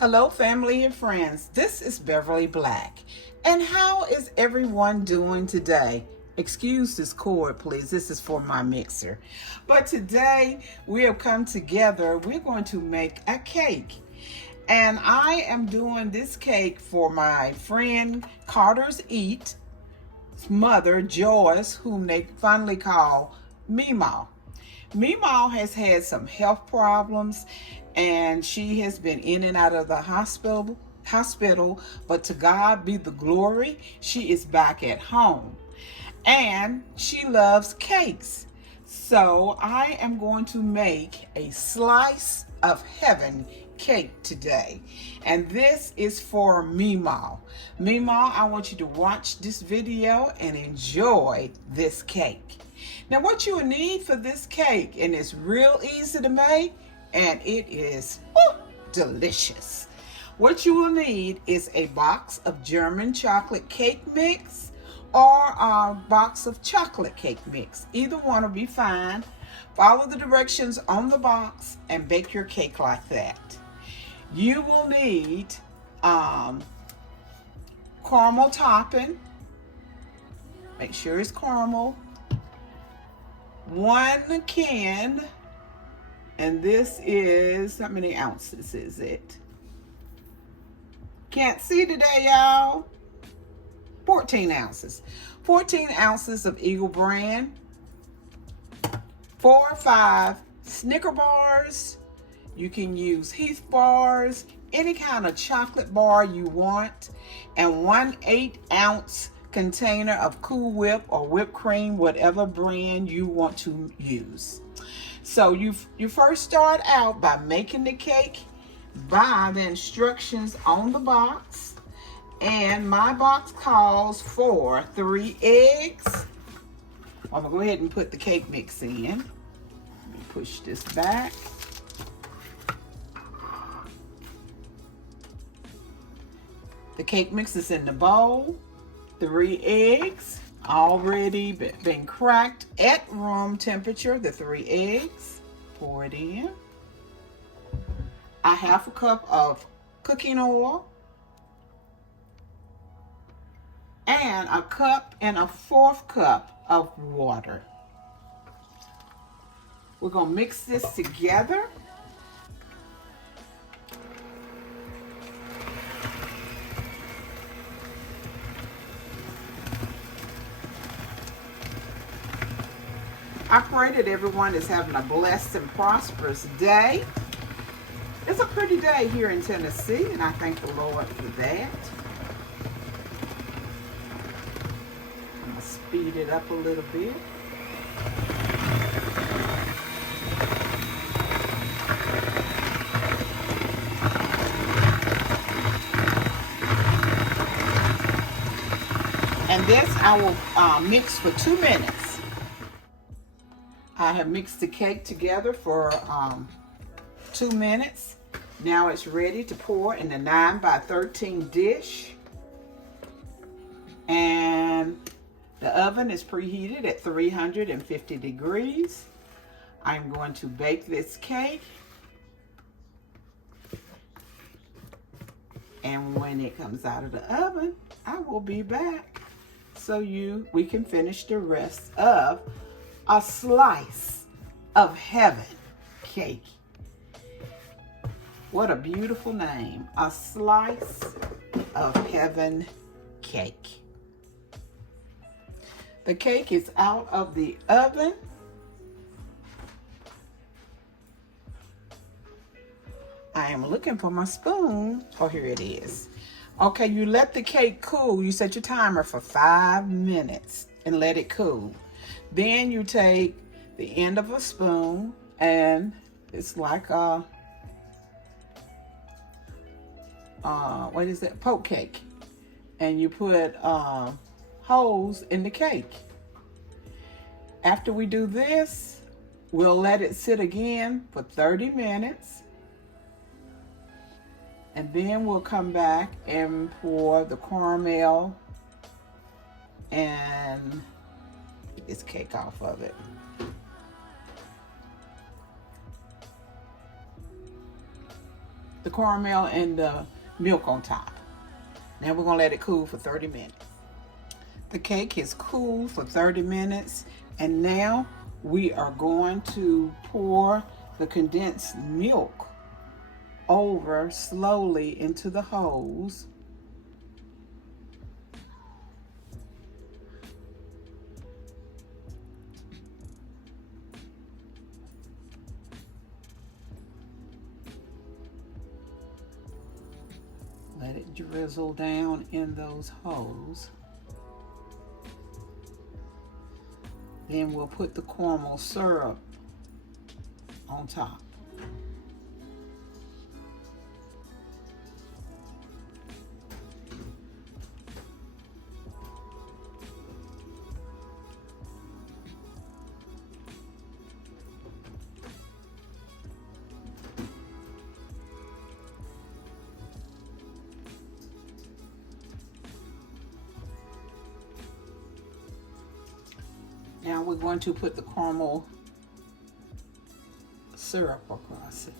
Hello, family and friends. This is Beverly Black. And how is everyone doing today? Excuse this cord, please. This is for my mixer. But today we have come together. We're going to make a cake. And I am doing this cake for my friend Carter's Eat's mother, Joyce, whom they fondly call MeMaw. MeMaw has had some health problems and she has been in and out of the hospital, but to God be the glory, she is back at home. And she loves cakes. So I am going to make a slice of heaven cake today. And this is for MeMaw. MeMaw, I want you to watch this video and enjoy this cake. Now what you will need for this cake, and it's real easy to make, and it is delicious. What you will need is a box of German chocolate cake mix or a box of chocolate cake mix. Either one will be fine. Follow the directions on the box and bake your cake like that. You will need caramel topping. Make sure it's caramel. 1 can, and this is, how many ounces is it? Can't see today, y'all. 14 ounces. 14 ounces of Eagle brand. 4 or 5 Snicker bars. You can use Heath bars, any kind of chocolate bar you want, and 1 8-ounce container of Cool Whip or whipped cream, whatever brand you want to use. So you first start out by making the cake by the instructions on the box. And my box calls for 3 eggs. I'm gonna go ahead and put the cake mix in. Let me push this back. The cake mix is in the bowl. 3 eggs already been cracked at room temperature. The 3 eggs, pour it in. A 1/2 cup of cooking oil. And a 1/4 cup of water. We're gonna mix this together. I pray that everyone is having a blessed and prosperous day. It's a pretty day here in Tennessee, and I thank the Lord for that. I'm gonna speed it up a little bit. And this I will mix for 2 minutes. I have mixed the cake together for 2 minutes. Now it's ready to pour in the 9 by 13 dish. And the oven is preheated at 350 degrees. I'm going to bake this cake. And when it comes out of the oven, I will be back so we can finish the rest of a slice of heaven cake. What a beautiful name. A slice of heaven cake. The cake is out of the oven. I am looking for my spoon. Oh, here it is. Okay, you let the cake cool. You set your timer for 5 minutes and let it cool. Then you take the end of a spoon, and it's like a what is that? Poke cake. And you put holes in the cake. After we do this, we'll let it sit again for 30 minutes. And then we'll come back and pour the caramel and get this cake off of it. the caramel and the milk on top. Now we're gonna let it cool for 30 minutes. The cake is cooled for 30 minutes, and now we are going to pour the condensed milk over slowly into the holes. Let it drizzle down in those holes. Then we'll put the caramel syrup on top. Now we're going to put the caramel syrup across it.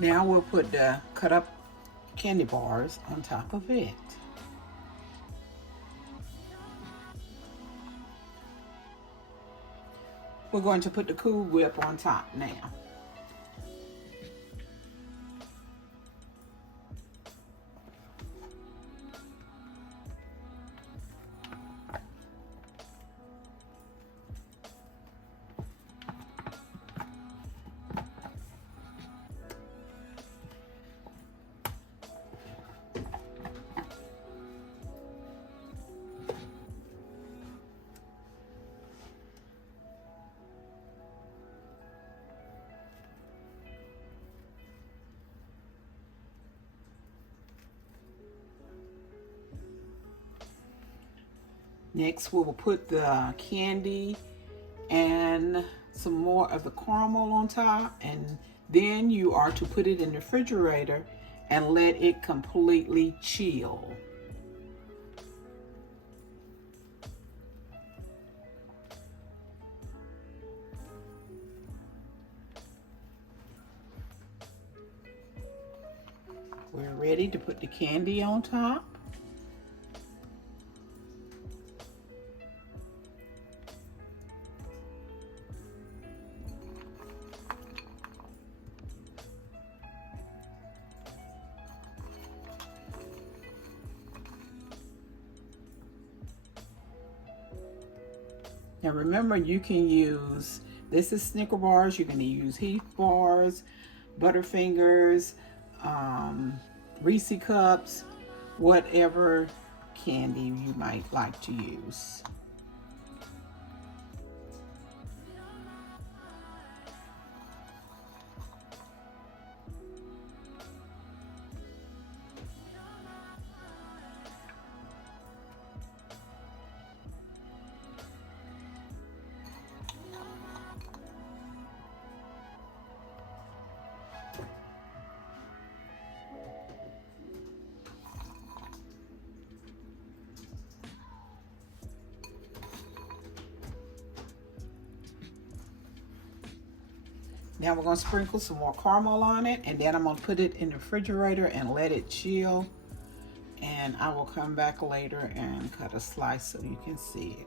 Now we'll put the cut up candy bars on top of it. We're going to put the Cool Whip on top now. Next, we will put the candy and some more of the caramel on top, and then you are to put it in the refrigerator and let it completely chill. We're ready to put the candy on top. Now remember, you can use, this is Snicker bars, you can use Heath bars, Butterfingers, Reese's cups, whatever candy you might like to use. Now we're going to sprinkle some more caramel on it, and then I'm going to put it in the refrigerator and let it chill. And I will come back later and cut a slice so you can see it.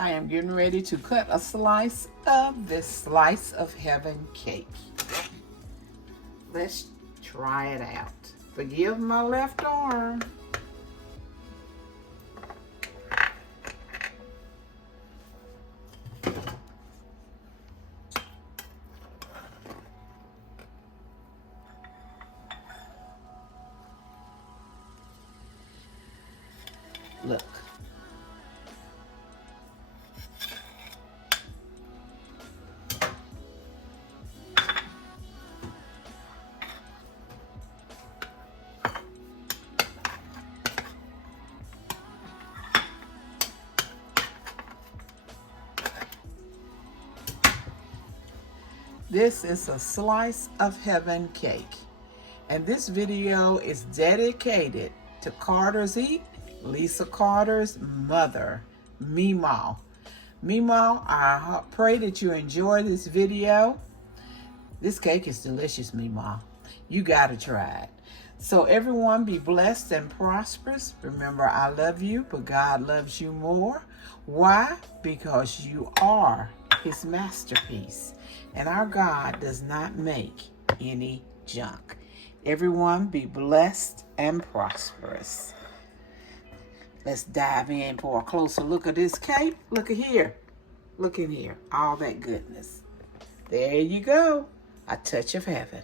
I am getting ready to cut a slice of this slice of heaven cake. Let's try it out. Forgive my left arm. Look. This is a slice of heaven cake, and this video is dedicated to Carter's Eat, Lisa Carter's mother, MeMaw. MeMaw, I pray that you enjoy this video. This cake is delicious, MeMaw. You gotta try it. So everyone be blessed and prosperous. Remember, I love you, but God loves you more. Why? Because you are his masterpiece. And our God does not make any junk. Everyone be blessed and prosperous. Let's dive in for a closer look at this cake. Look at here. Look in here. All that goodness. There you go. A touch of heaven.